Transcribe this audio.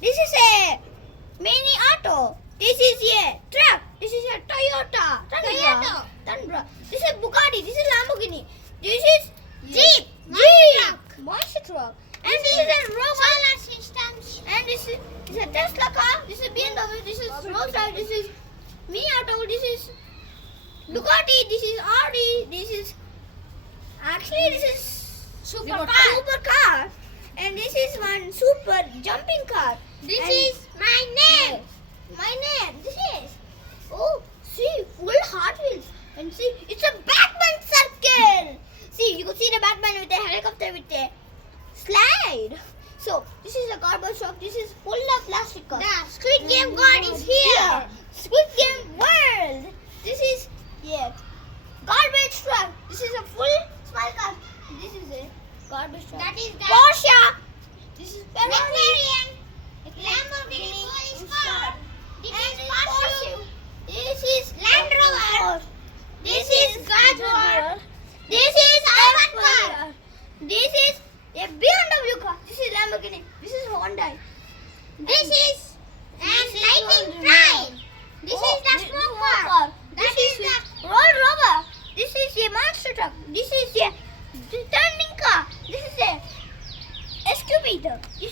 This is a mini auto. This is a truck. This is a Toyota. Tundra. This is Bugatti. This is Lamborghini. This is Jeep. Monster truck. And this is a robot. Solar systems. And this is a Tesla car. This is BMW. This is Rolls Royce. This is mini auto. This is Bugatti. This is Audi. This is Super car. And this is one super jumping car. This And is my name. my name. This is. Oh, see, full Hot Wheels. And see, it's a Batman circle. See, you can see the Batman with a helicopter with a slide. So, this is a garbage truck. This is full of plastic cars. The Squid Game God is here. Squid Game world. This is garbage truck. This is a full small car. This is a garbage truck. That is the Porsche. This is Ferrari. McLaren. Lamborghini police car. This is Porsche. This is Land Rover. This is Jaguar. This is Ivan car. This is a BMW car. This is Lamborghini. This is Honda. This is an lightning train. This is the smoke car. That is the Roll Rover. This is a monster truck. This is a turning car. This is a excavator. This